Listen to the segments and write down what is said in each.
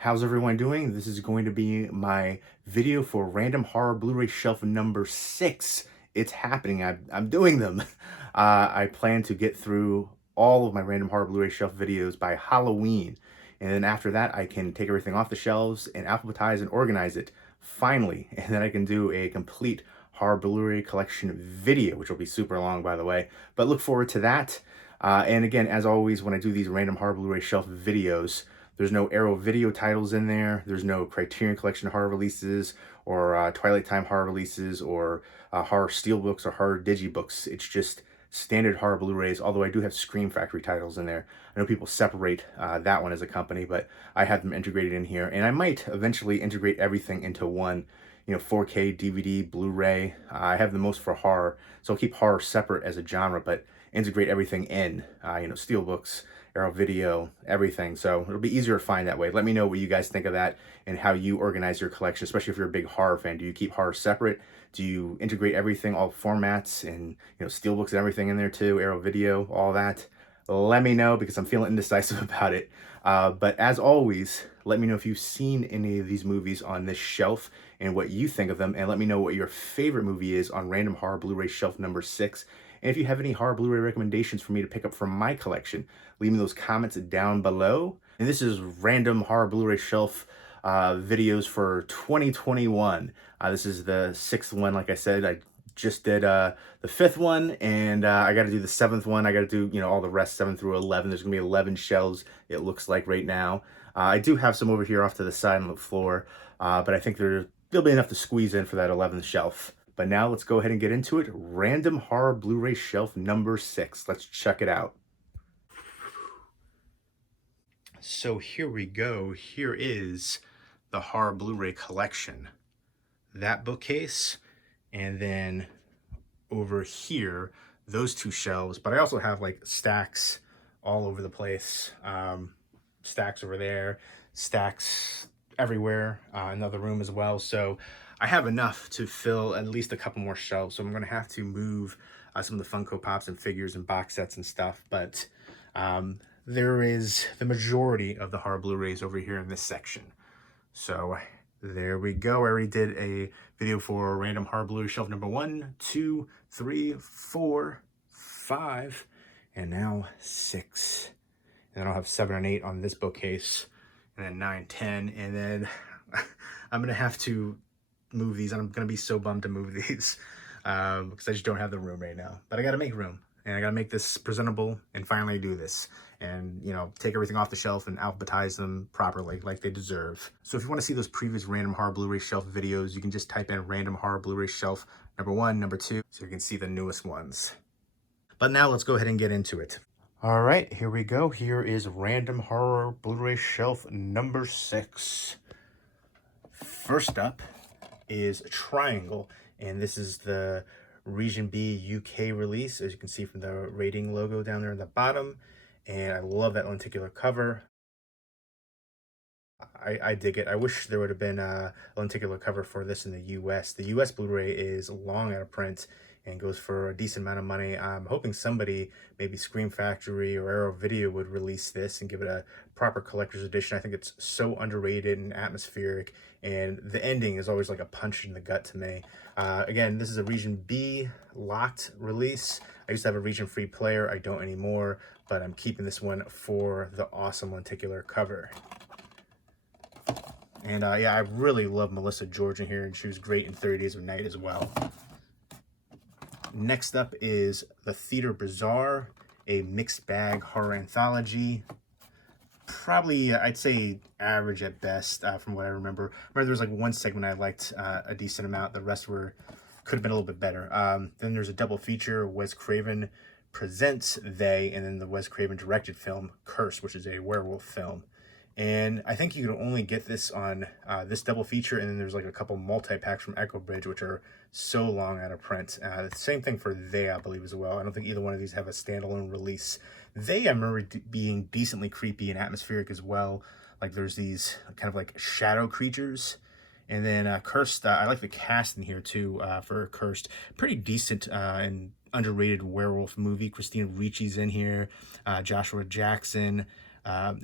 How's everyone doing? This is going to be my video for Random Horror Blu-ray Shelf number 6. It's happening. I'm doing them. I plan to get through all of my Random Horror Blu-ray Shelf videos by Halloween. And then after that, I can take everything off the shelves and alphabetize and organize it, finally. And then I can do a complete horror Blu-ray collection video, which will be super long, by the way. But look forward to that. And again, as always, when I do these Random Horror Blu-ray Shelf videos, there's no Arrow Video titles in there. There's no Criterion Collection horror releases or Twilight Time horror releases or horror steelbooks or horror digibooks. It's just standard horror Blu-rays, although I do have Scream Factory titles in there. I know people separate that one as a company, but I have them integrated in here. And I might eventually integrate everything into one, 4K, DVD, Blu-ray. I have the most for horror, so I'll keep horror separate as a genre, but integrate everything in, steelbooks, Arrow Video, everything. So it'll be easier to find that way. Let me know what you guys think of that and how you organize your collection, especially if you're a big horror fan. Do you keep horror separate? Do you integrate everything, all formats, and steelbooks and everything in there too, Arrow Video, all that? Let me know because I'm feeling indecisive about it. But as always, let me know if you've seen any of these movies on this shelf and what you think of them, and let me know what your favorite movie is on Random Horror Blu-ray Shelf number 6. And if you have any horror Blu-ray recommendations for me to pick up from my collection, leave me those comments down below. And this is Random Horror Blu-ray Shelf videos for 2021. This is the 6th one, like I said. I just did the 5th one, and I got to do the 7th one. I got to do, all the rest, 7 through 11. There's going to be 11 shelves, it looks like right now. I do have some over here off to the side on the floor, but I think there'll be enough to squeeze in for that 11th shelf. But now let's go ahead and get into it. Random Horror Blu-ray Shelf number 6. Let's check it out. So here we go. Here is the horror Blu-ray collection. That bookcase, and then over here, those two shelves. But I also have like stacks all over the place. Stacks over there, stacks everywhere in the other room as well. So I have enough to fill at least a couple more shelves. So I'm going to have to move some of the Funko Pops and figures and box sets and stuff. But there is the majority of the horror Blu-rays over here in this section. So there we go. I already did a video for Random Horror Blu-ray Shelf number 1, 2, 3, 4, 5, and now 6. And then I'll have 7 and 8 on this bookcase, and then 9, 10, and then I'm going to have to move these. I'm going to be so bummed to move these because I just don't have the room right now. But I got to make room, and I got to make this presentable and finally do this. And, take everything off the shelf and alphabetize them properly like they deserve. So if you want to see those previous Random Horror Blu-ray Shelf videos, you can just type in Random Horror Blu-ray Shelf number 1, number 2, so you can see the newest ones. But now let's go ahead and get into it. All right, here we go. Here is Random Horror Blu-ray Shelf number 6. First up is Triangle, and this is the Region B UK release, as you can see from the rating logo down there at the bottom. And I love that lenticular cover. I dig it. I wish there would have been a lenticular cover for this in the US. The US Blu-ray is long out of print and goes for a decent amount of money. I'm hoping somebody, maybe Scream Factory or Arrow Video, would release this and give it a proper collector's edition. I think it's so underrated and atmospheric, and the ending is always like a punch in the gut to me. Again, this is a Region B locked release. I used to have a Region Free player. I don't anymore, but I'm keeping this one for the awesome lenticular cover. And yeah, I really love Melissa George in here, and she was great in 30 Days of Night as well. Next up is The Theater Bazaar, a mixed bag horror anthology. Probably, I'd say average at best from what I remember. There was like one segment I liked a decent amount. The rest could have been a little bit better. Then there's a double feature, Wes Craven Presents They, and then the Wes Craven directed film, Curse, which is a werewolf film. And I think you can only get this on this double feature, and then there's like a couple multi-packs from Echo Bridge, which are so long out of print. The same thing for They, I believe, as well. I don't think either one of these have a standalone release. They, I remember being decently creepy and atmospheric as well. Like there's these kind of like shadow creatures. And then Cursed, I like the cast in here too for Cursed. Pretty decent and underrated werewolf movie. Christina Ricci's in here, Joshua Jackson.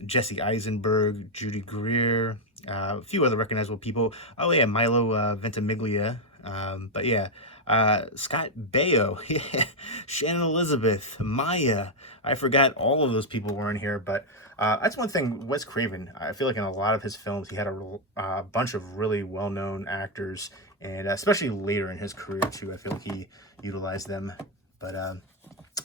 Jesse Eisenberg, Judy Greer, a few other recognizable people. Oh yeah, Milo Ventimiglia. But yeah, Scott Baio, yeah, Shannon Elizabeth, Maya. I forgot all of those people were in here, but that's one thing. Wes Craven, I feel like in a lot of his films, he had a bunch of really well-known actors, and especially later in his career too, I feel like he utilized them. But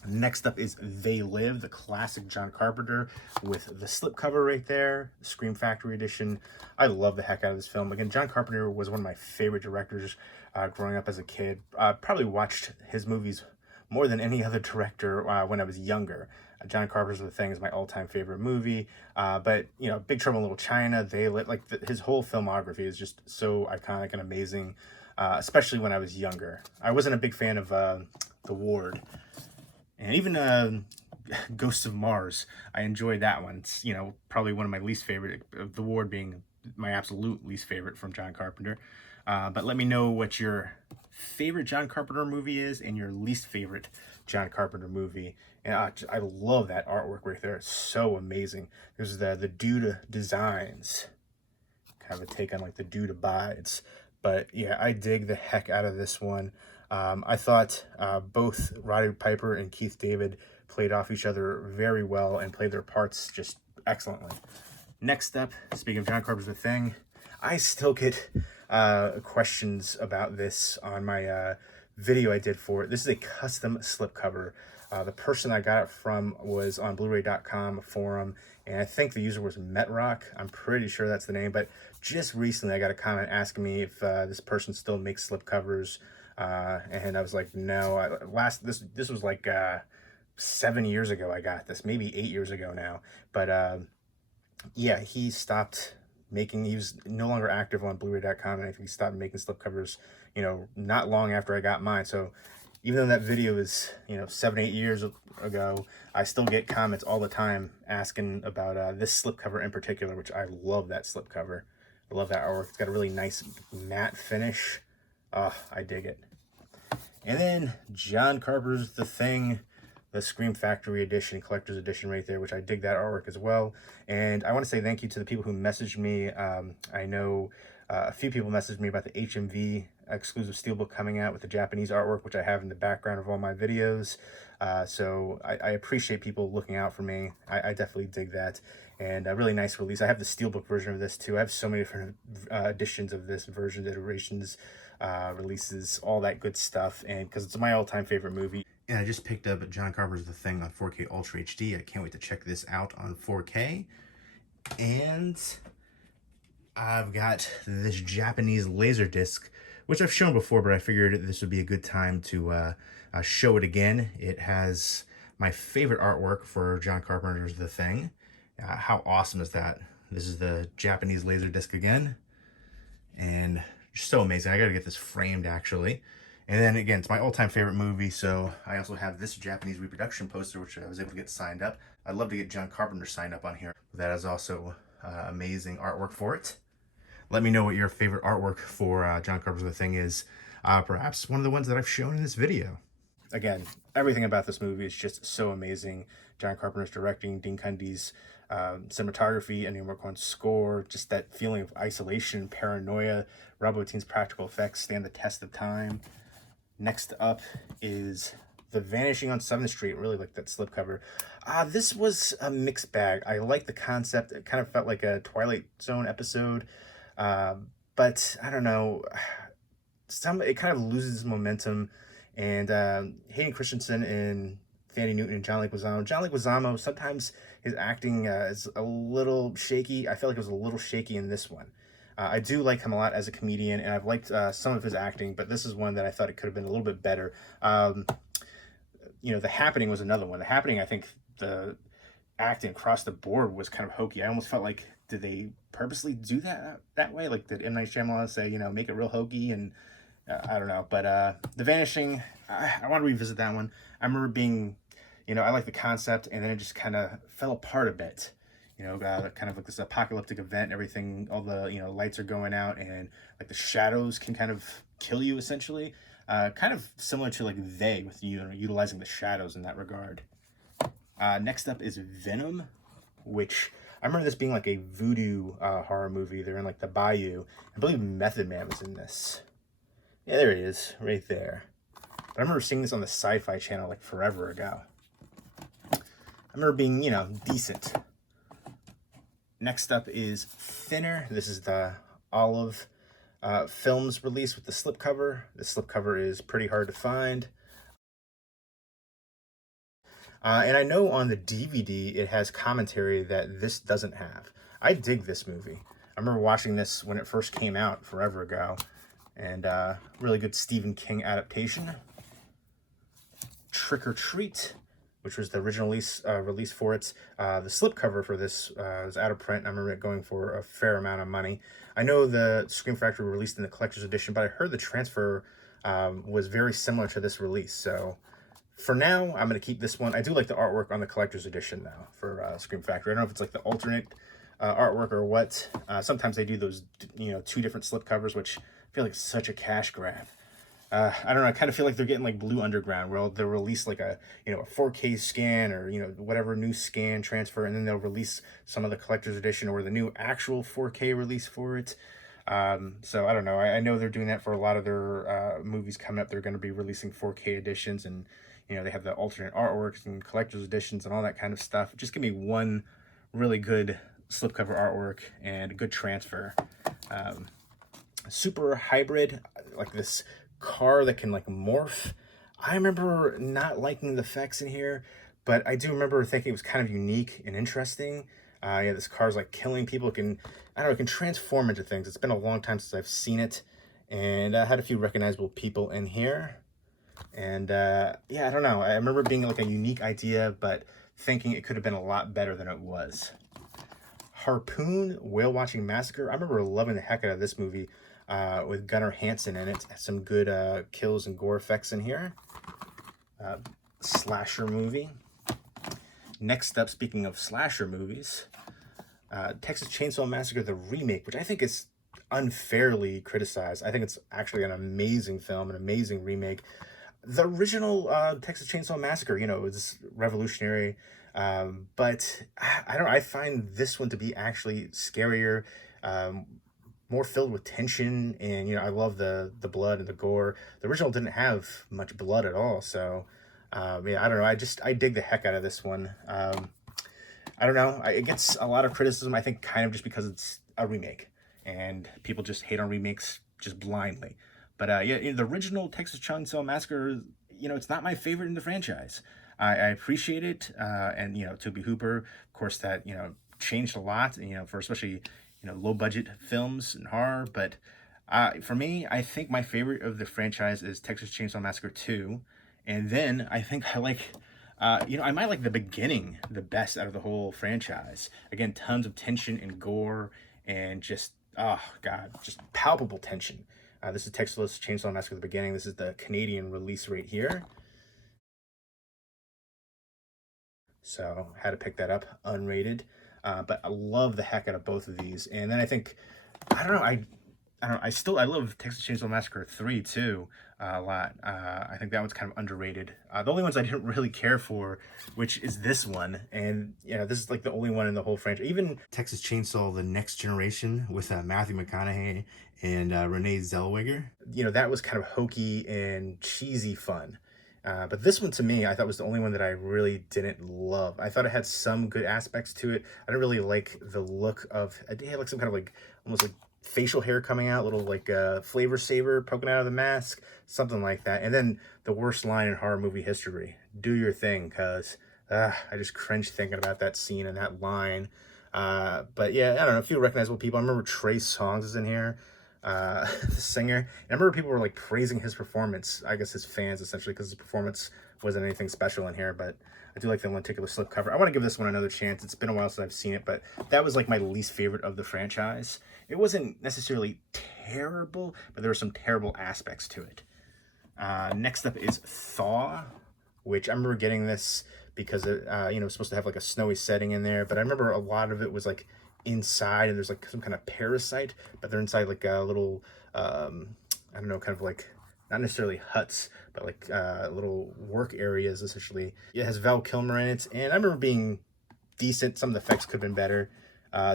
next up is They Live, the classic John Carpenter with the slipcover right there, Scream Factory edition. I love the heck out of this film. Again, John Carpenter was one of my favorite directors growing up as a kid. Probably watched his movies more than any other director when I was younger. John Carpenter's The Thing is my all-time favorite movie. But, you know, Big Trouble in Little China, They Live, like his whole filmography is just so iconic and amazing, especially when I was younger. I wasn't a big fan of The Ward. And even Ghosts of Mars, I enjoyed that one. It's, you know, probably one of my least favorite, The Ward being my absolute least favorite from John Carpenter. But let me know what your favorite John Carpenter movie is and your least favorite John Carpenter movie. And I love that artwork right there. It's so amazing. There's the Dude Designs, kind of a take on like the Dude Abides. But yeah, I dig the heck out of this one. I thought both Roddy Piper and Keith David played off each other very well and played their parts just excellently. Next up, speaking of John Carpenter's The Thing, I still get questions about this on my video I did for it. This is a custom slipcover. The person I got it from was on Blu-Ray.com forum, and I think the user was Metrock. I'm pretty sure that's the name, but just recently I got a comment asking me if this person still makes slipcovers. And I was like, no. This was like 7 years ago I got this, maybe 8 years ago now. But yeah, he stopped making, he was no longer active on Blu-ray.com, and I think he stopped making slipcovers, you know, not long after I got mine. So even though that video is, you know, 7-8 years ago, I still get comments all the time asking about this slipcover in particular, which I love that slipcover. I love that artwork. It's got a really nice matte finish. I dig it. And then John Carpenter's The Thing, the Scream Factory edition, collector's edition right there, which I dig that artwork as well. And I want to say thank you to the people who messaged me. I know a few people messaged me about the HMV exclusive steelbook coming out with the Japanese artwork, which I have in the background of all my videos. So I appreciate people looking out for me. I definitely dig that. And a really nice release. I have the steelbook version of this too. I have so many different editions of this, versions, iterations, releases, all that good stuff. And because it's my all-time favorite movie. And I just picked up John Carpenter's The Thing on 4K Ultra HD. I can't wait to check this out on 4K. And I've got this Japanese Laserdisc, which I've shown before, but I figured this would be a good time to show it again. It has my favorite artwork for John Carpenter's The Thing. How awesome is that? This is the Japanese Laserdisc again. And just so amazing. I gotta get this framed, actually. And then again, it's my all-time favorite movie, so I also have this Japanese reproduction poster, which I was able to get signed up. I'd love to get John Carpenter signed up on here. That is also amazing artwork for it. Let me know what your favorite artwork for John Carpenter's The Thing is. Perhaps one of the ones that I've shown in this video. Again, everything about this movie is just so amazing. John Carpenter's directing, Dean Cundy's cinematography, Ennio Morricone's score, just that feeling of isolation, paranoia. Rob Bottin's practical effects stand the test of time. Next up is The Vanishing on 7th Street. Really like that slipcover. This was a mixed bag. I like the concept. It kind of felt like a Twilight Zone episode. But I don't know. It kind of loses momentum. And Hayden Christensen and Fanny Newton and John Leguizamo. John Leguizamo, sometimes his acting is a little shaky. I feel like it was a little shaky in this one. I do like him a lot as a comedian, and I've liked some of his acting, but this is one that I thought it could have been a little bit better. You know, The Happening was another one. The Happening, I think the acting across the board was kind of hokey. I almost felt like, did they purposely do that way? Like, did M. Night Shyamalan say, you know, make it real hokey? And I don't know. But The Vanishing, I want to revisit that one. I remember being, you know, I like the concept, and then it just kind of fell apart a bit. You know, kind of like this apocalyptic event, everything, all the, you know, lights are going out, and like the shadows can kind of kill you essentially. Kind of similar to like with, you know, utilizing the shadows in that regard. Next up is Venom. which I remember this being like a voodoo horror movie. They're in like the bayou. I believe Method Man was in this. Yeah, there he is, right there. But I remember seeing this on the Sci-Fi Channel like forever ago. I remember being, you know, decent. Next up is Thinner. This is the Olive Films release with the slipcover. The slipcover is pretty hard to find. And I know on the DVD it has commentary that this doesn't have. I dig this movie. I remember watching this when it first came out forever ago. And really good Stephen King adaptation. Trick or Treat, which was the original release for it. The slipcover for this was out of print. I remember it going for a fair amount of money. I know the Scream Factory released in the collector's edition, but I heard the transfer was very similar to this release. So for now, I'm going to keep this one. I do like the artwork on the collector's edition, though, for Scream Factory. I don't know if it's like the alternate artwork or what. Sometimes they do those, you know, 2 different slipcovers, which I feel like such a cash grab. I don't know, I kind of feel like they're getting like Blue Underground, where they'll release like a, you know, a 4K scan or, you know, whatever new scan transfer, and then they'll release some of the collector's edition or the new actual 4K release for it. So I don't know, I know they're doing that for a lot of their movies coming up. They're going to be releasing 4K editions, and, you know, they have the alternate artworks and collector's editions and all that kind of stuff. Just give me one really good slipcover artwork and a good transfer. Super Hybrid, like this car that can like morph. I remember not liking the effects in here, but I do remember thinking it was kind of unique and interesting. Yeah, this car's like killing people. It can, I don't know, it can transform into things. It's been a long time since I've seen it, and I had a few recognizable people in here. And yeah, I don't know. I remember it being like a unique idea, but thinking it could have been a lot better than it was. Harpoon Whale Watching Massacre. I remember loving the heck out of this movie. With Gunnar Hansen in it. Some good kills and gore effects in here. Slasher movie. Next up, speaking of slasher movies, Texas Chainsaw Massacre, the remake, which I think is unfairly criticized. I think it's actually an amazing film, an amazing remake. The original Texas Chainsaw Massacre, you know, it was revolutionary, but I don't know, I find this one to be actually scarier, more filled with tension, and, you know, I love the blood and the gore. The original didn't have much blood at all, so yeah, I don't know, I dig the heck out of this one. I don't know, it gets a lot of criticism, I think, kind of just because it's a remake, and people just hate on remakes just blindly. But yeah, the original Texas Chainsaw Massacre, you know, it's not my favorite in the franchise. I appreciate it, and, you know, Tobe Hooper, of course, that, you know, changed a lot, you know, for especially, you know, low budget films and horror. But for me, I think my favorite of the franchise is Texas Chainsaw Massacre 2. And then I think I like, you know, I might like the beginning the best out of the whole franchise. Again, tons of tension and gore and just, oh God, just palpable tension. This is Texas Chainsaw Massacre the beginning. This is the Canadian release right here. So had to pick that up unrated. But I love the heck out of both of these. And then I think, I don't know, I love Texas Chainsaw Massacre 3 too, a lot. I think that one's kind of underrated. The only ones I didn't really care for, which is this one, and, you know, this is like the only one in the whole franchise. Even Texas Chainsaw: The Next Generation with Matthew McConaughey and Renee Zellweger, you know, that was kind of hokey and cheesy fun. But this one, to me, I thought was the only one that I really didn't love. I thought it had some good aspects to it. I didn't really like the look of, it had like some kind of like, almost like facial hair coming out, little like flavor saver poking out of the mask, something like that. And then the worst line in horror movie history, "Do your thing," because I just cringe thinking about that scene and that line. But yeah, I don't know, a few recognizable people. I remember Trey Songz is in here, the singer. And I remember people were like praising his performance, I guess his fans essentially, because his performance wasn't anything special in here. But I do like the lenticular slipcover. I want to give this one another chance. It's been a while since I've seen it, but that was like my least favorite of the franchise. It wasn't necessarily terrible, but there were some terrible aspects to it. Next up is Thaw, which I remember getting this because it, you know, it's supposed to have like a snowy setting in there, but I remember a lot of it was like inside, and there's like some kind of parasite, but they're inside like a little, I don't know, kind of like, not necessarily huts, but like little work areas, essentially. It has Val Kilmer in it, and I remember being decent. Some of the effects could have been better.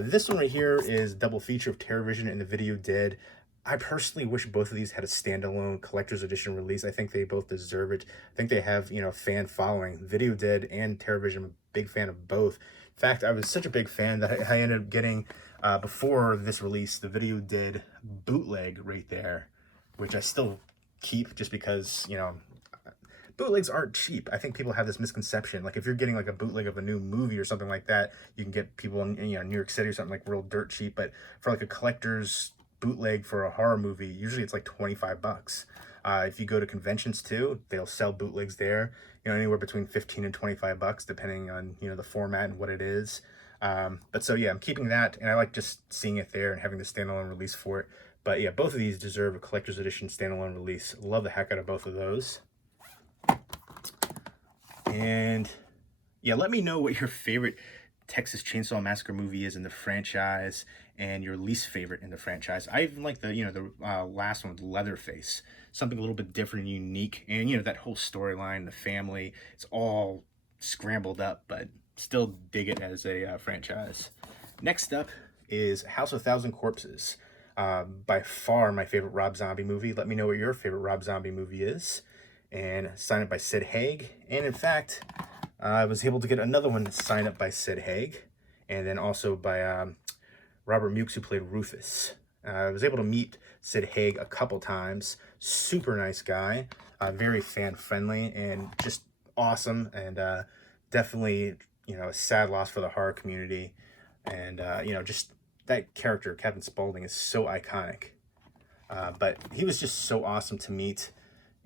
This one right here is double feature of TerrorVision and The Video Dead. I personally wish both of these had a standalone collector's edition release. I think they both deserve it. I think they have, you know, fan following. Video Dead and TerrorVision, I'm a big fan of both. In fact, I was such a big fan that I ended up getting, before this release, the Video Dead bootleg right there, which I still keep just because, you know, bootlegs aren't cheap. I think people have this misconception. Like if you're getting like a bootleg of a new movie or something like that, you can get people in, you know, New York City or something like real dirt cheap. But for like a collector's bootleg for a horror movie, usually it's like 25 bucks. If you go to conventions too, they'll sell bootlegs there, you know, anywhere between 15 and 25 bucks, depending on, you know, the format and what it is. But so yeah, I'm keeping that, and I like just seeing it there and having the standalone release for it. But yeah, both of these deserve a collector's edition standalone release. Love the heck out of both of those. And yeah, let me know what your favorite Texas Chainsaw Massacre movie is in the franchise, and your least favorite in the franchise. I even like the, you know, the last one with Leatherface, something a little bit different and unique, and you know, that whole storyline, the family, it's all scrambled up, but still dig it as a franchise. Next up is House of Thousand Corpses. By far my favorite Rob Zombie movie. Let me know what your favorite Rob Zombie movie is. And signed up by Sid Haig. And in fact, I was able to get another one signed up by Sid Haig, and then also by Robert Mukes, who played Rufus. I was able to meet Sid Haig a couple times. Super nice guy, very fan-friendly, and just awesome, and definitely, you know, a sad loss for the horror community. And, you know, just that character, Captain Spaulding, is so iconic. But he was just so awesome to meet.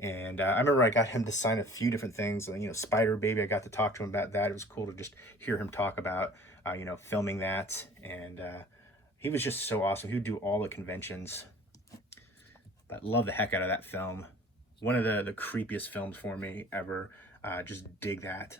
And I remember I got him to sign a few different things. You know, Spider Baby, I got to talk to him about that. It was cool to just hear him talk about, you know, filming that. And he was just so awesome. He would do all the conventions. But love the heck out of that film. One of the creepiest films for me ever. Just dig that.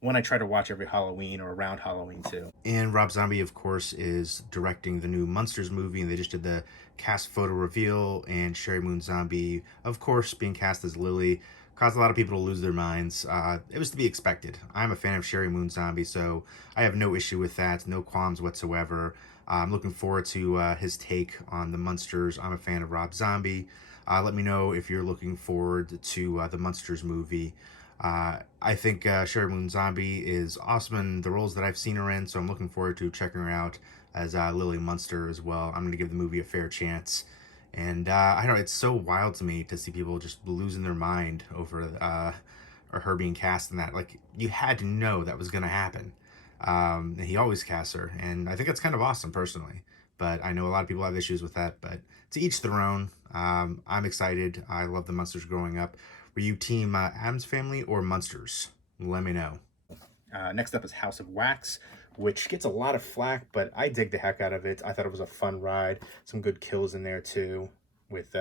One I try to watch every Halloween or around Halloween too. And Rob Zombie, of course, is directing the new Munsters movie, and they just did the cast photo reveal, and Sheri Moon Zombie, of course, being cast as Lily, caused a lot of people to lose their minds. It was to be expected. I'm a fan of Sheri Moon Zombie, so I have no issue with that, no qualms whatsoever. I'm looking forward to his take on the Munsters. I'm a fan of Rob Zombie. Let me know if you're looking forward to the Munsters movie. I think Sheri Moon Zombie is awesome in the roles that I've seen her in, so I'm looking forward to checking her out as Lily Munster as well. I'm going to give the movie a fair chance. And I don't know, it's so wild to me to see people just losing their mind over or her being cast in that. Like, you had to know that was going to happen. He always casts her, and I think that's kind of awesome personally. But I know a lot of people have issues with that, but to each their own. I'm excited. I love the Munsters growing up. Were you team Addams Family or Munsters? Let me know. Next up is House of Wax, which gets a lot of flack, but I dig the heck out of it. I thought it was a fun ride. Some good kills in there too, with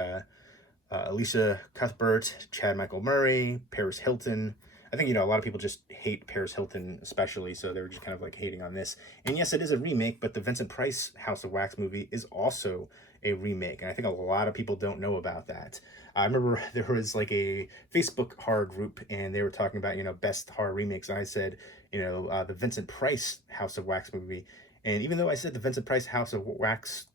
Alicia Cuthbert, Chad Michael Murray, Paris Hilton. I think, you know, a lot of people just hate Paris Hilton especially, so they were just kind of like hating on this. And yes, it is a remake, but the Vincent Price House of Wax movie is also a remake, and I think a lot of people don't know about that. I remember there was like a Facebook horror group, and they were talking about, you know, best horror remakes, and I said, you know, the Vincent Price House of Wax movie. And even though I said the Vincent Price House of Wax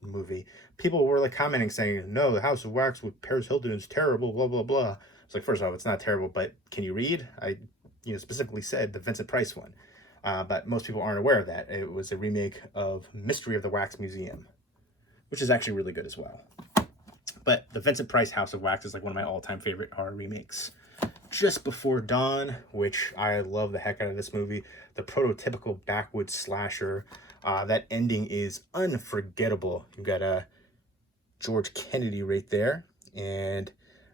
movie, people were like commenting saying, no, the House of Wax with Paris Hilton is terrible, blah, blah, blah. It's like, first off, it's not terrible, but can you read? I, you know, specifically said the Vincent Price one. But most people aren't aware of that. It was a remake of Mystery of the Wax Museum, which is actually really good as well. But the Vincent Price House of Wax is like one of my all-time favorite horror remakes. Just Before Dawn, which I love the heck out of this movie. The prototypical backwoods slasher. That ending is unforgettable. You've got George Kennedy right there. And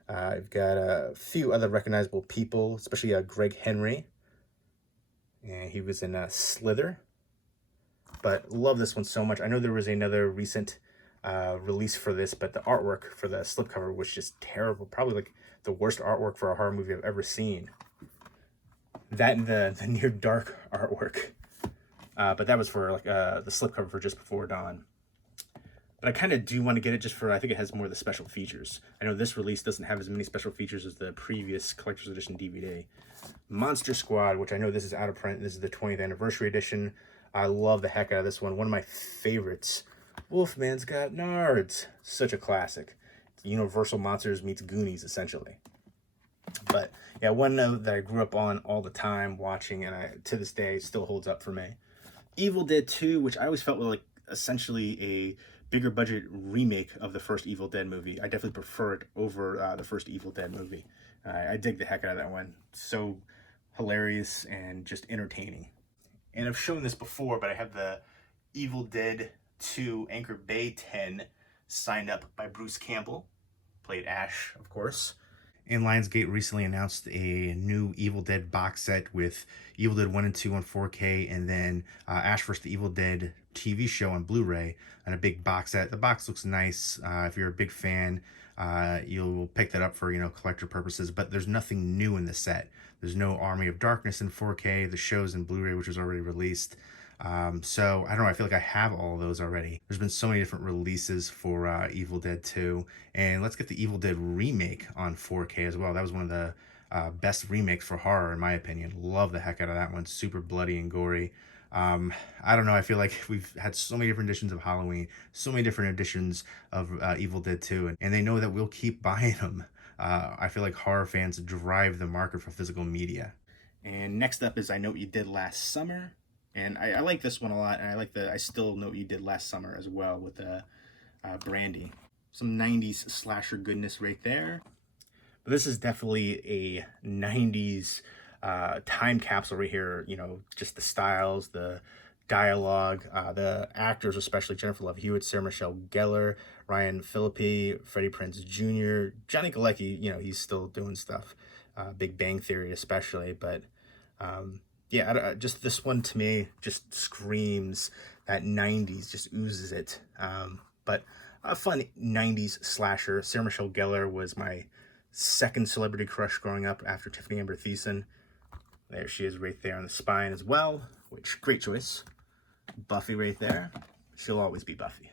I've got a few other recognizable people, especially Greg Henry. And he was in Slither. But love this one so much. I know there was another recent release for this, but the artwork for the slipcover was just terrible. Probably like the worst artwork for a horror movie I've ever seen. That and the near dark artwork. But that was for like the slipcover for Just Before Dawn. but I kind of do want to get it just for, I think it has more of the special features. I know this release doesn't have as many special features as the previous collector's edition DVD. Monster Squad, which I know this is out of print. This is the 20th anniversary edition. I love the heck out of this one. One of my favorites. Wolfman's Got Nards. Such a classic. Universal Monsters meets Goonies, essentially. But yeah, one that I grew up on all the time watching, and to this day still holds up for me. Evil Dead 2, which I always felt like essentially a bigger budget remake of the first Evil Dead movie. I definitely prefer it over the first Evil Dead movie. I dig the heck out of that one. So hilarious and just entertaining. And I've shown this before, but I have the Evil Dead 2 Anchor Bay 10 signed up by Bruce Campbell. Played Ash, of course. And Lionsgate recently announced a new Evil Dead box set with Evil Dead 1 and 2 on 4K, and then Ash vs. the Evil Dead TV show on Blu-ray, and a big box set. The box looks nice. If you're a big fan, you'll pick that up for, collector purposes, but there's nothing new in the set. There's no Army of Darkness in 4K. The show's in Blu-ray, which was already released. So I don't know, I feel like I have all of those already. There's been so many different releases for Evil Dead 2, and let's get the Evil Dead remake on 4K as well. That was one of the best remakes for horror, in my opinion. Love the heck out of that one. Super bloody and gory. I don't know, I feel like we've had so many different editions of Halloween, so many different editions of Evil Dead 2, and they know that we'll keep buying them. I feel like horror fans drive the market for physical media. And next up is I Know What You Did Last Summer. And I like this one a lot, and I Still Know What You Did Last Summer as well with Brandy. Some 90s slasher goodness right there. But this is definitely a 90s time capsule right here. Just the styles, the dialogue, the actors, especially Jennifer Love Hewitt, Sarah Michelle Gellar, Ryan Phillippe, Freddie Prinze Jr., Johnny Galecki, he's still doing stuff. Big Bang Theory especially, but yeah, just this one to me just screams that 90s, just oozes it. But a fun 90s slasher. Sarah Michelle Gellar was my second celebrity crush growing up after Tiffany Amber Thiessen. There she is right there on the spine as well, which, great choice. Buffy right there. She'll always be Buffy.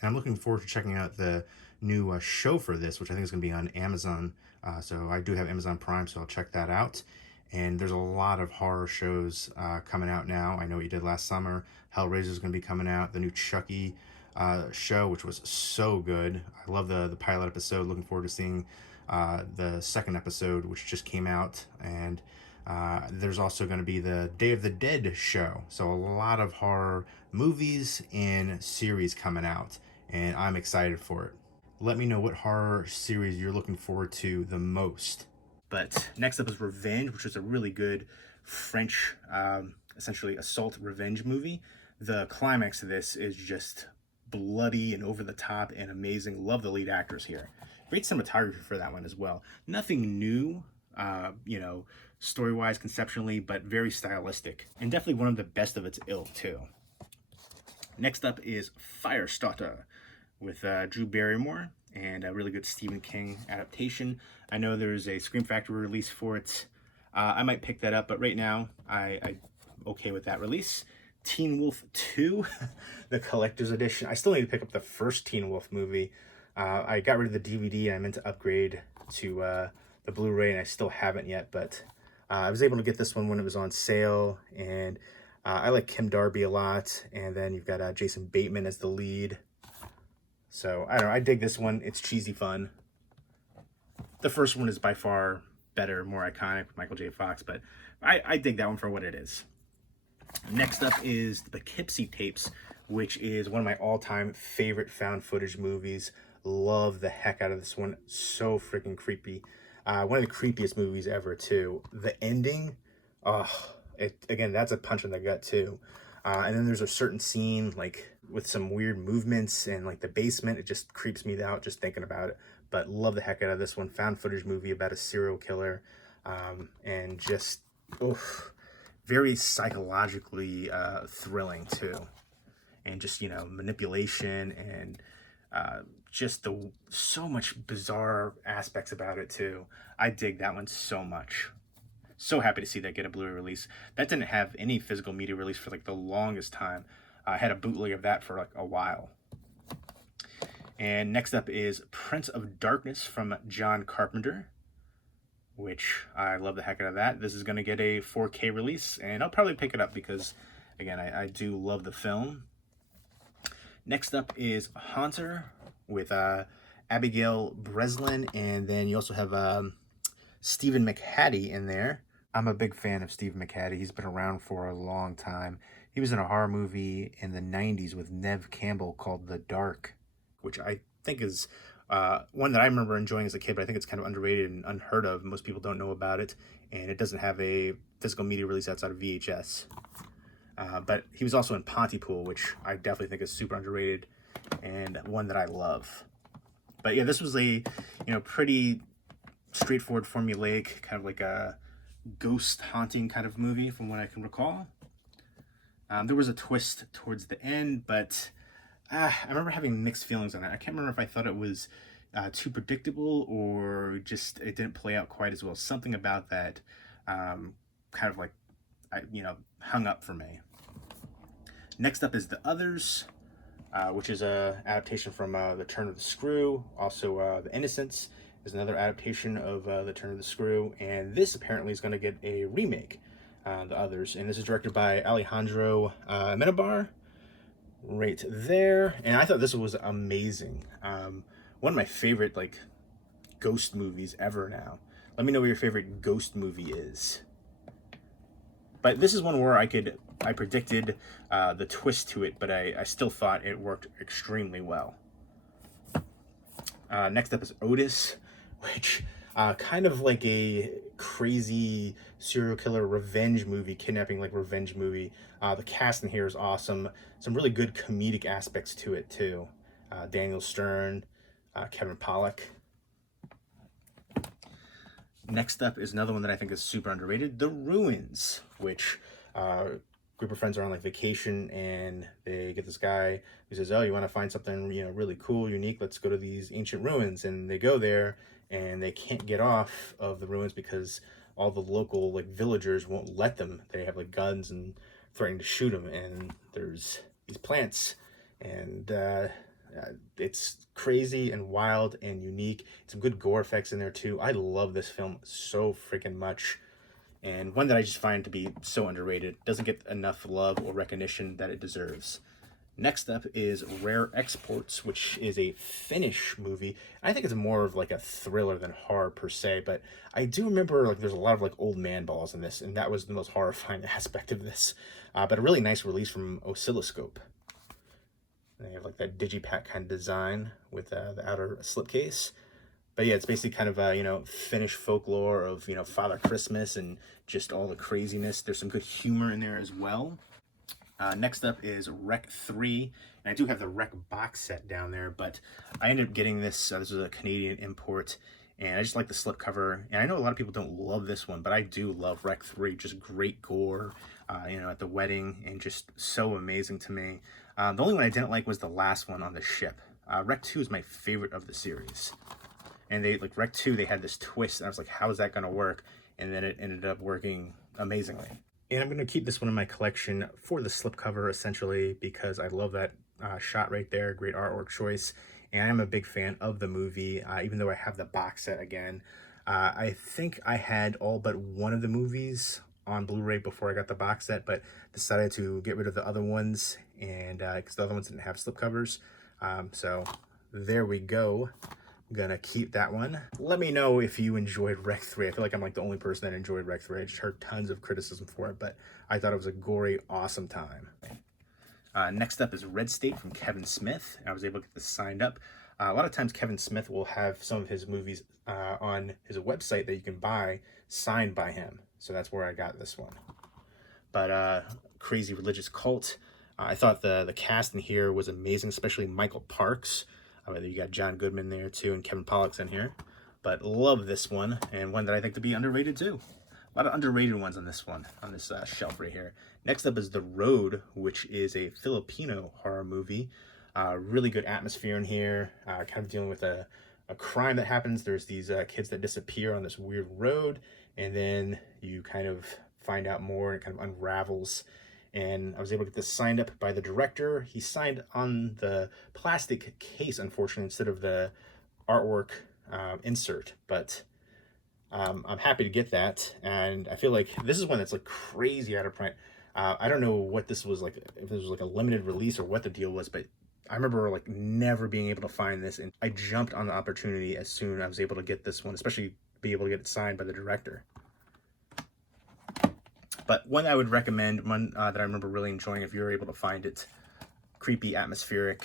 And I'm looking forward to checking out the new show for this, which I think is going to be on Amazon. So I do have Amazon Prime, so I'll check that out. And there's a lot of horror shows coming out now. I Know What You Did Last Summer. Hellraiser is going to be coming out. The new Chucky show, which was so good. I love the pilot episode. Looking forward to seeing the second episode, which just came out. And there's also going to be the Day of the Dead show. So a lot of horror movies and series coming out, and I'm excited for it. Let me know what horror series you're looking forward to the most. But next up is Revenge, which is a really good French, essentially assault revenge movie. The climax of this is just bloody and over the top and amazing. Love the lead actors here. Great cinematography for that one as well. Nothing new, story-wise, conceptually, but very stylistic. And definitely one of the best of its ilk, too. Next up is Firestarter with Drew Barrymore, and a really good Stephen King adaptation. I know there's a Scream Factory release for it. I might pick that up, but right now, I'm okay with that release. Teen Wolf 2, the collector's edition. I still need to pick up the first Teen Wolf movie. I got rid of the DVD, and I meant to upgrade to the Blu-ray, and I still haven't yet, but I was able to get this one when it was on sale, and I like Kim Darby a lot, and then you've got Jason Bateman as the lead. So, I don't know, I dig this one. It's cheesy fun. The first one is by far better, more iconic with Michael J. Fox, but I dig that one for what it is. Next up is the Poughkeepsie Tapes, which is one of my all-time favorite found footage movies. Love the heck out of this one. So freaking creepy. One of the creepiest movies ever, too. The ending, again, that's a punch in the gut, too. And then there's a certain scene, like, with some weird movements and, like, the basement. It just creeps me out just thinking about it. But love the heck out of this one. Found footage movie about a serial killer. And just, very psychologically thrilling, too. And just, manipulation and just so much bizarre aspects about it, too. I dig that one so much. So happy to see that get a Blu-ray release. That didn't have any physical media release for like the longest time. I had a bootleg of that for like a while. And next up is Prince of Darkness from John Carpenter, which I love the heck out of that. This is going to get a 4K release, and I'll probably pick it up because, again, I do love the film. Next up is Haunter with Abigail Breslin, and then you also have Stephen McHattie in there. I'm a big fan of Stephen McHattie. He's been around for a long time. He was in a horror movie in the 90s with Neve Campbell called The Dark, which I think is one that I remember enjoying as a kid, but I think it's kind of underrated and unheard of. Most people don't know about it, and it doesn't have a physical media release outside of VHS. But he was also in Pontypool, which I definitely think is super underrated and one that I love. But yeah, this was a pretty straightforward, formulaic, kind of like a ghost haunting kind of movie from what I can recall. There was a twist towards the end, but I remember having mixed feelings on it. I can't remember if I thought it was too predictable or just it didn't play out quite as well. Something about that kind of like, hung up for me. Next up is The Others, which is a adaptation from The Turn of the Screw. Also, The Innocence is another adaptation of The Turn of the Screw, and this apparently is going to get a remake, The Others, and this is directed by Alejandro Amenabar, right there, and I thought this was amazing. One of my favorite, like, ghost movies ever now. Let me know what your favorite ghost movie is. But this is one where I predicted the twist to it, but I still thought it worked extremely well. Next up is Otis, which kind of like a crazy serial killer revenge movie, kidnapping like revenge movie. The cast in here is awesome. Some really good comedic aspects to it too. Daniel Stern, Kevin Pollak. Next up is another one that I think is super underrated, The Ruins, which group of friends are on like vacation and they get this guy who says, oh, you want to find something really cool, unique, let's go to these ancient ruins. And they go there and they can't get off of the ruins because all the local like villagers won't let them. They have like guns and threatening to shoot them, and there's these plants, and it's crazy and wild and unique. Some good gore effects in there too. I love this film so freaking much, and one that I just find to be so underrated. Doesn't get enough love or recognition that it deserves. Next up is Rare Exports, which is a Finnish movie. I think it's more of like a thriller than horror per se, but I do remember like there's a lot of like old man balls in this, and that was the most horrifying aspect of this. But a really nice release from Oscilloscope. They have like that digipack kind of design with the outer slipcase. But yeah, it's basically kind of Finnish folklore of Father Christmas and just all the craziness. There's some good humor in there as well. Next up is Rec 3, and I do have the Rec box set down there, but I ended up getting this. This was a Canadian import, and I just like the slipcover. And I know a lot of people don't love this one, but I do love Rec 3. Just great gore, at the wedding, and just so amazing to me. The only one I didn't like was the last one on the ship. Rec 2 is my favorite of the series. And Rec 2, they had this twist, and I was like, how is that going to work? And then it ended up working amazingly. And I'm going to keep this one in my collection for the slipcover, essentially, because I love that shot right there. Great artwork choice. And I am a big fan of the movie, even though I have the box set again. I think I had all but one of the movies on Blu-ray before I got the box set, but decided to get rid of the other ones, and because the other ones didn't have slipcovers. So there we go. I'm gonna keep that one. Let me know if you enjoyed Rec 3. I feel like I'm like the only person that enjoyed Rec 3. I just heard tons of criticism for it, but I thought it was a gory, awesome time. Next up is Red State from Kevin Smith. I was able to get this signed up. A lot of times Kevin Smith will have some of his movies on his website that you can buy signed by him. So that's where I got this one. But Crazy Religious Cult. I thought the cast in here was amazing, especially Michael Parks. You got John Goodman there too, and Kevin Pollak's in here. But love this one, and one that I think to be underrated too. A lot of underrated ones on this one, on this shelf right here. Next up is The Road, which is a Filipino horror movie. Really good atmosphere in here, kind of dealing with a crime that happens. There's these kids that disappear on this weird road, and then you kind of find out more, and it kind of unravels. and I was able to get this signed up by the director. He signed on the plastic case, unfortunately, instead of the artwork insert, but I'm happy to get that, and I feel like this is one that's like crazy out of print. I don't know what this was like, if this was like a limited release or what the deal was, but I remember like never being able to find this, and I jumped on the opportunity as soon as I was able to get this one, especially be able to get it signed by the director. But one I would recommend, one that I remember really enjoying if you're able to find it, creepy, atmospheric.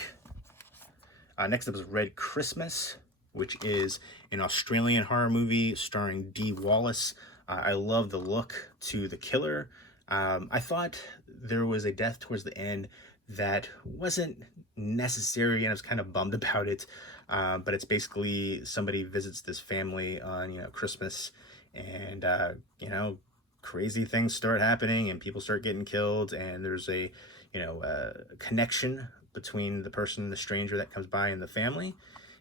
Next up is Red Christmas, which is an Australian horror movie starring Dee Wallace. I love the look to the killer. I thought there was a death towards the end that wasn't necessary, and I was kind of bummed about it. But it's basically somebody visits this family on, Christmas, and, crazy things start happening and people start getting killed, and there's a, connection between the person, the stranger that comes by, and the family.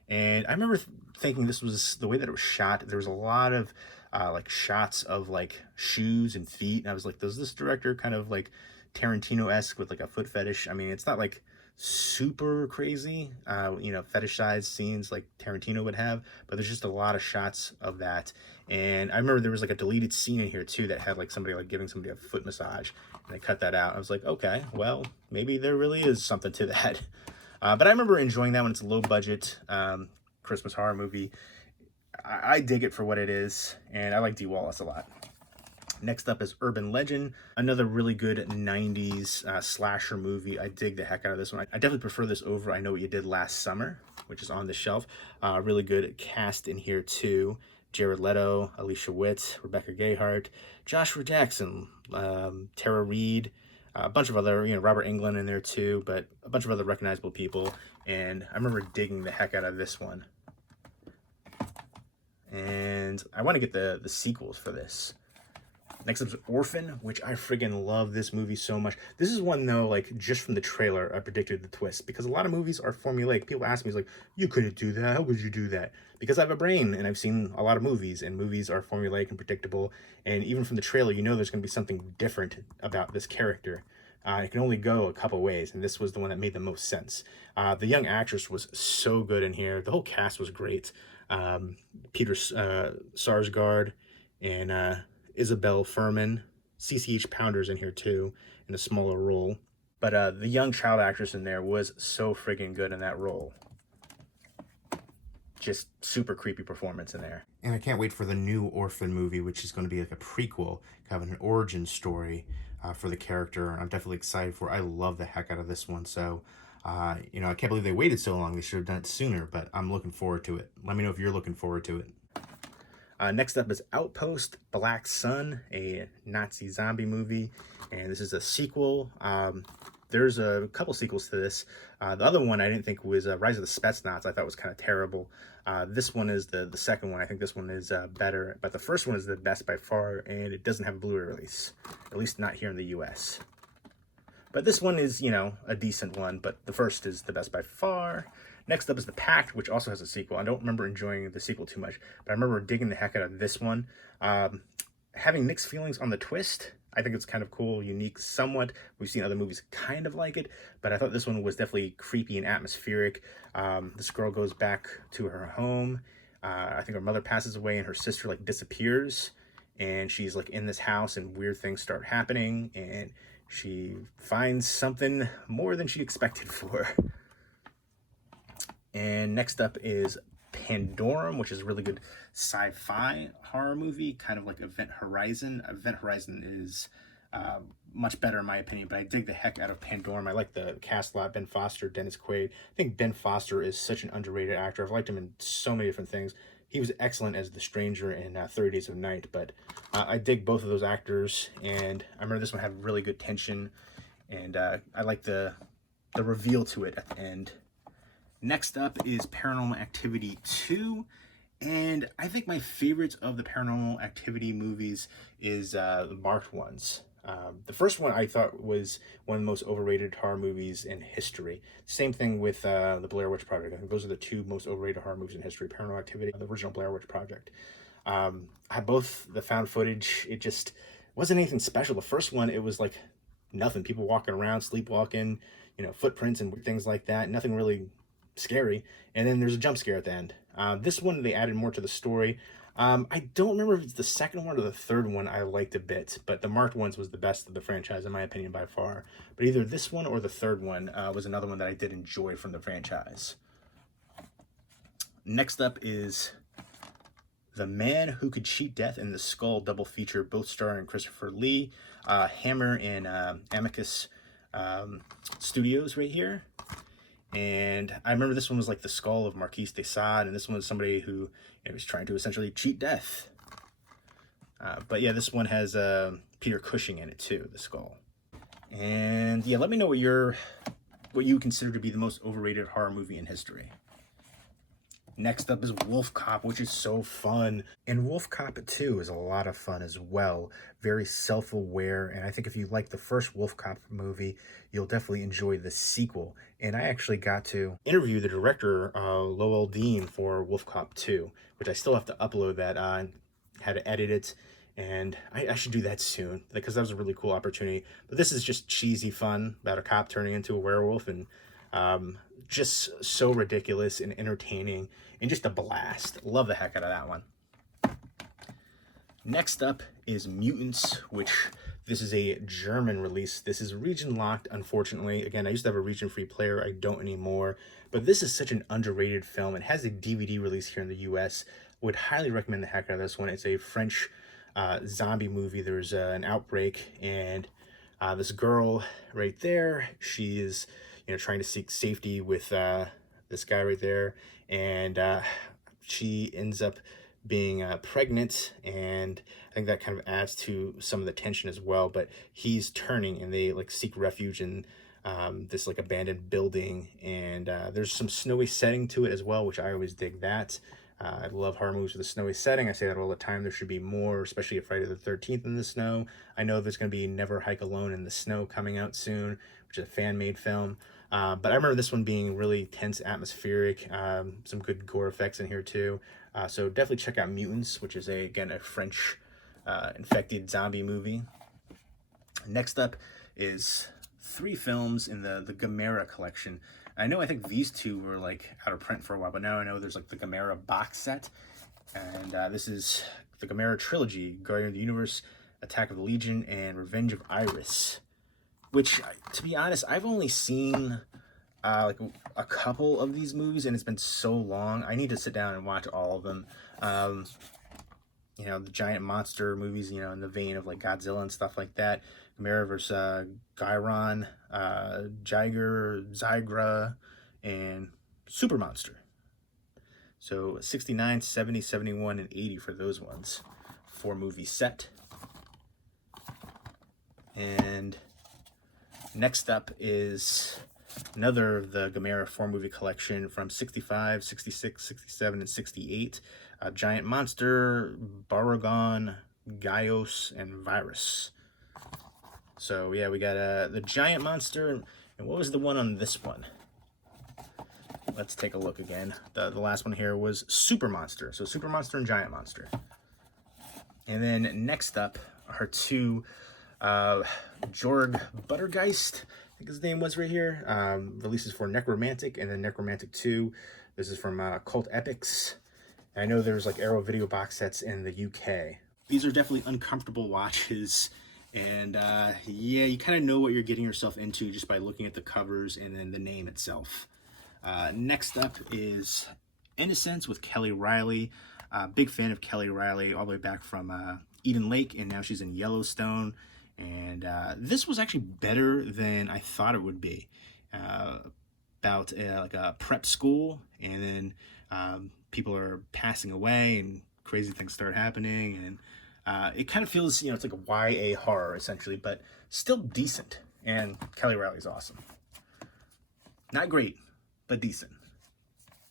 And I remember thinking this was the way that it was shot. There was a lot of like shots of like shoes and feet, and I was like, does this director kind of like Tarantino-esque with like a foot fetish? I mean, it's not like super crazy, fetishized scenes like Tarantino would have, but there's just a lot of shots of that. And I remember there was like a deleted scene in here too that had like somebody like giving somebody a foot massage, and they cut that out. I was like, okay, well, maybe there really is something to that. But I remember enjoying that one. It's a low budget Christmas horror movie. I dig it for what it is, and I like Dee Wallace a lot. Next up is Urban Legend, another really good 90s slasher movie. I dig the heck out of this one. I definitely prefer this over I Know What You Did Last Summer, which is on the shelf. Really good cast in here too. Jared Leto, Alicia Witt, Rebecca Gayheart, Joshua Jackson, Tara Reid, a bunch of other, Robert Englund in there too, but a bunch of other recognizable people. And I remember digging the heck out of this one. And I want to get the sequels for this. Next up is Orphan, which I friggin' love this movie so much. This is one, though, like, just from the trailer, I predicted the twist. Because a lot of movies are formulaic. People ask me, like, you couldn't do that. How could you do that? Because I have a brain, and I've seen a lot of movies, and movies are formulaic and predictable. And even from the trailer, there's going to be something different about this character. It can only go a couple ways, and this was the one that made the most sense. The young actress was so good in here. The whole cast was great. Peter Sarsgaard and Isabel Furman. CCH Pounder's in here too, in a smaller role. But the young child actress in there was so friggin' good in that role. Just super creepy performance in there. And I can't wait for the new Orphan movie, which is going to be like a prequel, kind of an origin story for the character. I'm definitely excited for it. I love the heck out of this one. So, I can't believe they waited so long. They should have done it sooner, but I'm looking forward to it. Let me know if you're looking forward to it. Next up is Outpost Black Sun, a Nazi zombie movie, and this is a sequel. There's a couple sequels to this. The other one I didn't think was Rise of the Spetsnaz. I thought was kind of terrible. This one is the second one. I think this one is better, but the first one is the best by far, and it doesn't have a Blu-ray release, at least not here in the US. But this one is, a decent one, but the first is the best by far. Next up is The Pact, which also has a sequel. I don't remember enjoying the sequel too much, but I remember digging the heck out of this one. Having mixed feelings on the twist. I think it's kind of cool, unique somewhat. We've seen other movies kind of like it, but I thought this one was definitely creepy and atmospheric. This girl goes back to her home. I think her mother passes away and her sister disappears, and she's in this house and weird things start happening, and she finds something more than she expected for. And next up is Pandora, which is a really good sci-fi horror movie, kind of like Event Horizon. Event Horizon is much better in my opinion, but I dig the heck out of Pandora. I like the cast a lot. Ben Foster, Dennis Quaid. I think Ben Foster is such an underrated actor. I've liked him in so many different things. He was excellent as the stranger in 30 Days of Night, but I dig both of those actors, and I remember this one had really good tension, and I like the reveal to it at the end. Next up is Paranormal Activity 2, and I think my favorite of the Paranormal Activity movies is the marked ones. The first one I thought was one of the most overrated horror movies in history. Same thing with the Blair Witch Project. I think those are the two most overrated horror movies in history, Paranormal Activity and the original Blair Witch Project. I both the found footage, it just wasn't anything special. The first one, it was nothing. People walking around, sleepwalking, you know, footprints and things like that. Nothing really scary. And then there's a jump scare at the end. This one, they added more to the story. I don't remember if it's the second one or the third one I liked a bit, but the marked ones was the best of the franchise, in my opinion, by far. But either this one or the third one was another one that I did enjoy from the franchise. Next up is The Man Who Could Cheat Death and the Skull double feature, both starring Christopher Lee, Hammer and Amicus Studios right here. And I remember this one was like the skull of Marquis de Sade, and this one was somebody who was trying to essentially cheat death. But yeah, this one has Peter Cushing in it too, the skull. And yeah, let me know what you consider to be the most overrated horror movie in history. Next up is Wolf Cop, which is so fun. And Wolf Cop 2 is a lot of fun as well. Very self-aware, and I think if you like the first Wolf Cop movie, you'll definitely enjoy the sequel. And I actually got to interview the director, Lowell Dean, for Wolf Cop 2, which I still have to upload that. Had to edit it, and I should do that soon, because that was a really cool opportunity. But this is just cheesy fun about a cop turning into a werewolf, and just so ridiculous and entertaining and just a blast. Love the heck out of that one. Next up is Mutants, which this is a German release. This is region locked, unfortunately. Again, I used to have a region free player. I don't anymore. But this is such an underrated film. It has a DVD release here in the US. Would highly recommend the heck out of this one. It's a French zombie movie. There's an outbreak, and this girl right there, she is trying to seek safety with this guy right there, and she ends up being pregnant, and I think that kind of adds to some of the tension as well. But he's turning, and they like seek refuge in this like abandoned building, and there's some snowy setting to it as well, which I always dig that. I love horror movies with a snowy setting. I say that all the time. There should be more, especially a Friday the 13th in the snow. I know there's going to be Never Hike Alone in the Snow coming out soon, which is a fan-made film. But I remember this one being really tense, atmospheric, some good gore effects in here too. So definitely check out Mutants, which is again a French infected zombie movie. Next up is 3 films in the Gamera collection. I think these 2 were like out of print for a while, but now I know there's like the Gamera box set, and this is the Gamer Trilogy: Guardian of the Universe, Attack of the Legion, and Revenge of Iris. Which, to be honest, I've only seen like a couple of these movies, and it's been so long. I need to sit down and watch all of them. The giant monster movies, in the vein of like Godzilla and stuff like that. Gamera vs. Gyron, Zygra, and Super Monster. So 69, 70, 71, and 80 for those ones. 4-movie set. And next up is another of the Gamera 4-movie collection from 65, 66, 67, and 68. Giant Monster, Baragon, Gaios, and Virus. So yeah, we got the Giant Monster, and what was the one on this one? Let's take a look again. The last one here was Super Monster. So Super Monster and Giant Monster. And then next up are 2 Jorg Buttergeist, I think his name was right here. Releases for Necromantic and then Necromantic 2. This is from Cult Epics. And I know there's like Arrow video box sets in the UK. These are definitely uncomfortable watches. And yeah, you kind of know what you're getting yourself into just by looking at the covers and then the name itself. Next up is Innocence with Kelly Riley. Big fan of Kelly Riley all the way back from Eden Lake, and now she's in Yellowstone. And this was actually better than I thought it would be. About like a prep school, and then people are passing away and crazy things start happening, and it kind of feels, it's like a YA horror essentially, but still decent. And Kelly Riley's awesome. Not great, but decent.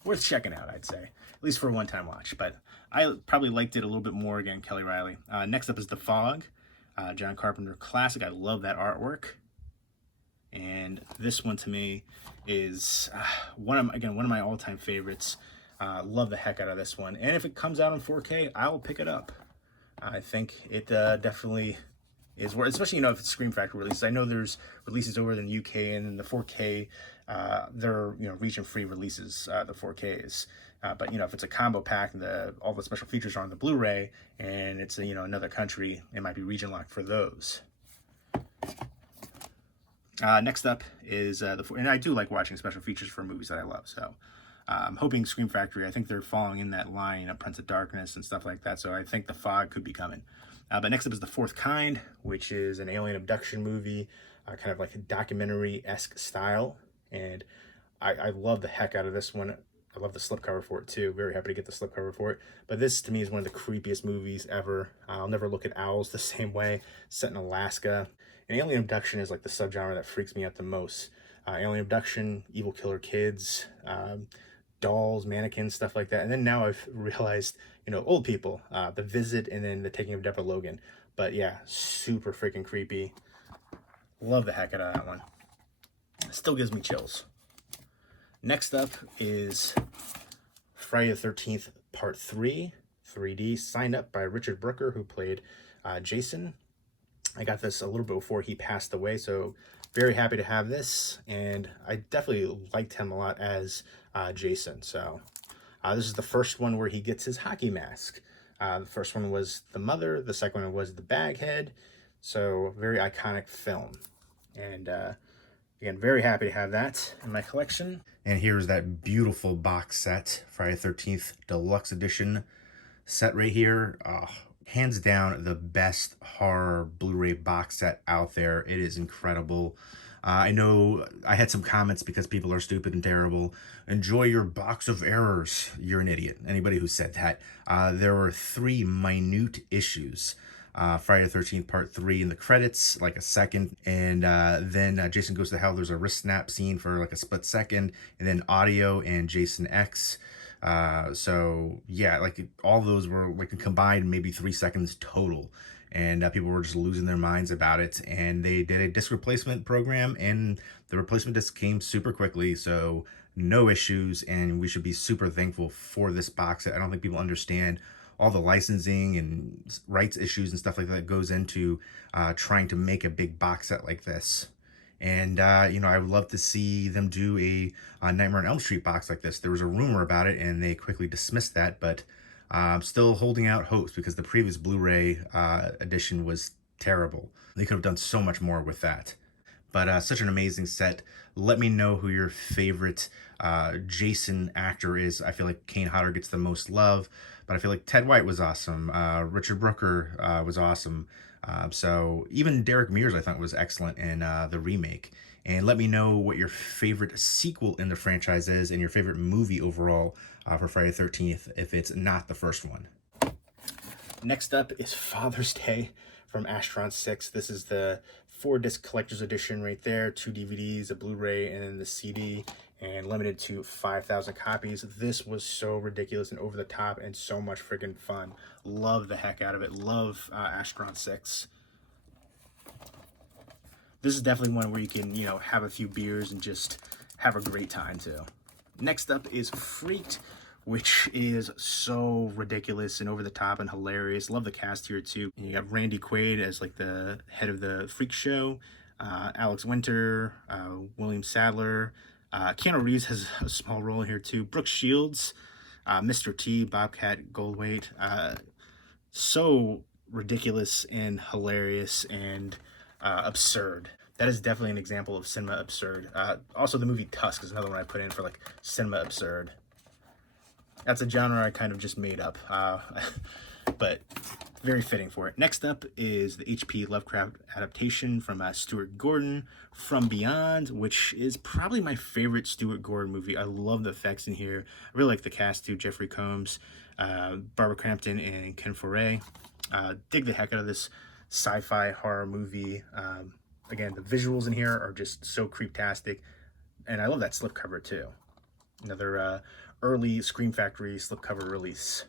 Worth checking out, I'd say, at least for a one-time watch. But I probably liked it a little bit more, again, Kelly Riley. Next up is The Fog, John Carpenter classic. I love that artwork. And this one to me is one of my all-time favorites. Love the heck out of this one. And if it comes out in 4K, I will pick it up. I think it definitely is where, especially, you know, if it's Scream Factory releases. I know there's releases over in the UK, and then the 4K, they're, you know, region-free releases, the 4Ks. But, you know, if it's a combo pack and all the special features are on the Blu-ray, and it's, you know, another country, it might be region locked for those. Next up is and I do like watching special features for movies that I love, so I'm hoping Scream Factory, I think they're following in that line of Prince of Darkness and stuff like that, so I think The Fog could be coming. But next up is The Fourth Kind, which is an alien abduction movie, kind of like a documentary-esque style, and I love the heck out of this one. I love the slipcover for it too. Very happy to get the slipcover for it. But this, to me, is one of the creepiest movies ever. I'll never look at owls the same way. Set in Alaska. And alien abduction is like the subgenre that freaks me out the most. Alien abduction, evil killer kids, dolls, mannequins, stuff like that. And then now I've realized, you know, old people, The Visit, and then The Taking of Deborah Logan. But yeah, super freaking creepy. Love the heck out of that one. Still gives me chills. Next up is Friday the 13th Part 3, 3D, signed up by Richard Brooker, who played Jason. I got this a little bit before he passed away, so very happy to have this, and I definitely liked him a lot as Jason. So this is the first one where he gets his hockey mask. The first one was the mother, the second one was the baghead, so very iconic film. And again, very happy to have that in my collection. And here's that beautiful box set, Friday the 13th Deluxe Edition set right here. Hands down, the best horror Blu-ray box set out there. It is incredible. I know I had some comments because people are stupid and terrible. Enjoy your box of errors. You're an idiot. Anybody who said that. There were 3 minute issues. Friday the 13th Part 3 in the credits, like a second, and then Jason Goes to Hell, there's a wrist snap scene for like a split second, and then audio and Jason X. So yeah, like all those were like combined maybe 3 seconds total, and people were just losing their minds about it. And they did a disc replacement program, and the replacement disc came super quickly, so no issues, and we should be super thankful for this box set. I don't think people understand all the licensing and rights issues and stuff like that goes into trying to make a big box set like this. And, you know, I would love to see them do a Nightmare on Elm Street box like this. There was a rumor about it, and they quickly dismissed that, but I'm still holding out hopes because the previous Blu-ray edition was terrible. They could have done so much more with that. But such an amazing set. Let me know who your favorite Jason actor is. I feel like Kane Hodder gets the most love, but I feel like Ted White was awesome. Richard Brooker was awesome. So even Derek Mears I thought was excellent in the remake. And let me know what your favorite sequel in the franchise is and your favorite movie overall for Friday the 13th if it's not the first one. Next up is Father's Day from Astron 6. This is the 4-disc collector's edition right there. 2 DVDs, a Blu-ray, and then the CD, and limited to 5,000 copies. This was so ridiculous and over the top and so much freaking fun. Love the heck out of it. Love Astron 6. This is definitely one where you can, you know, have a few beers and just have a great time too. Next up is Freaked, which is so ridiculous and over the top and hilarious. Love the cast here too. And you got Randy Quaid as like the head of the freak show, Alex Winter, William Sadler, Keanu Reeves has a small role here too, Brooke Shields, Mr. T, Bobcat Goldthwait. So ridiculous and hilarious and absurd. That is definitely an example of cinema absurd. Also the movie Tusk is another one I put in for like cinema absurd. That's a genre I kind of just made up, but very fitting for it. Next up is the H.P. Lovecraft adaptation from Stuart Gordon, From Beyond, which is probably my favorite Stuart Gordon movie. I love the effects in here. I really like the cast too. Jeffrey Combs, Barbara Crampton, and Ken Foray. Dig the heck out of this sci-fi horror movie. Again, the visuals in here are just so creeptastic, and I love that slipcover too. Another early Scream Factory slipcover release.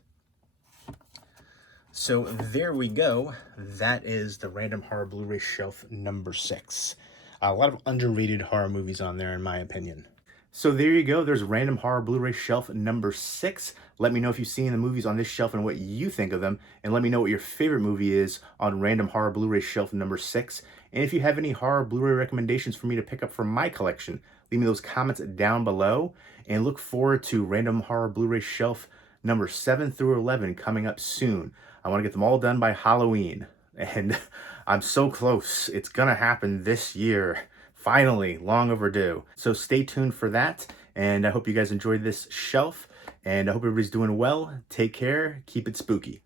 So there we go. That is the Random Horror Blu-ray Shelf number 6. A lot of underrated horror movies on there, in my opinion. So there you go. There's Random Horror Blu-ray Shelf number 6. Let me know if you've seen the movies on this shelf and what you think of them. And let me know what your favorite movie is on Random Horror Blu-ray Shelf number 6. And if you have any horror Blu-ray recommendations for me to pick up from my collection, leave me those comments down below. And look forward to Random Horror Blu-ray Shelf number 7 through 11 coming up soon. I want to get them all done by Halloween. And I'm so close. It's gonna happen this year. Finally, long overdue. So stay tuned for that, and I hope you guys enjoyed this shelf, and I hope everybody's doing well. Take care, keep it spooky.